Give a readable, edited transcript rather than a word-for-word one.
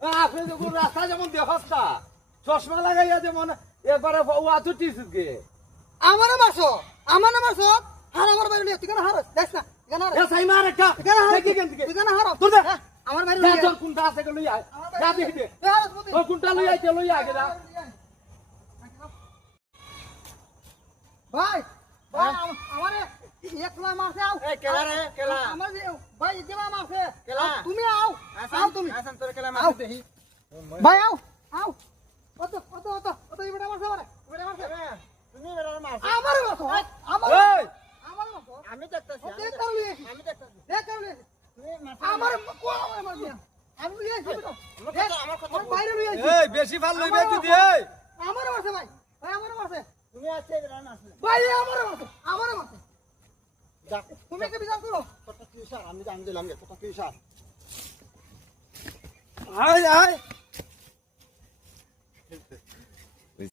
আপনি যখন রাস্তা যেমন দেখস্তা চশমা লাগাইয়া যেমন একবারে ওয়াচু টিসুকে আমারে মারছো হার আমার বাইরে লিয়ে তুই কেন হারস দেখ না কেন হারস এ সাই মার একটা কেন হারস দেখি কেন থেকে তুই কেন হারস তোর দে আমার বাইরে যা লিয়ে তোর কোনটা আছে লই আয় যা দেখি দে তুই হারস মতি তোর কোনটা লই আইতে লই আগে যা ভাই ভাই আমারে একলা মারছে আও এই কেলা রে কেলা আমার ভাই একলা মারছে কেলা? তুমি আও তুমি আসান তোর কেলা আও। মারতে দেখি ভাই আও অত ইবড়া মারছে আমারে ইবড়া মারছে তুমি বেড়া মারছ আমারে মারছো আমারে এই আমারে মারছো আমি দেখতাছি দেখ কারো লিয়ে আমি দেখতাছি দেখ কারো লিয়ে তুমি মারছ আমারে কোয়া মার দিয়া আমি লিয়ে আইছি তো আমার কথা আমার বাইরে লিয়ে আইছি এই বেশি ভাল লইবে তুই দে এই আমারে মারছে ভাই আমারে মারছে তুমি আছে বেড়া মারছ ভাই আমারে মারছে যা তুমি কি বিচার করো কত কি সার আমি জান দিলাম কত কি সার আয় আয়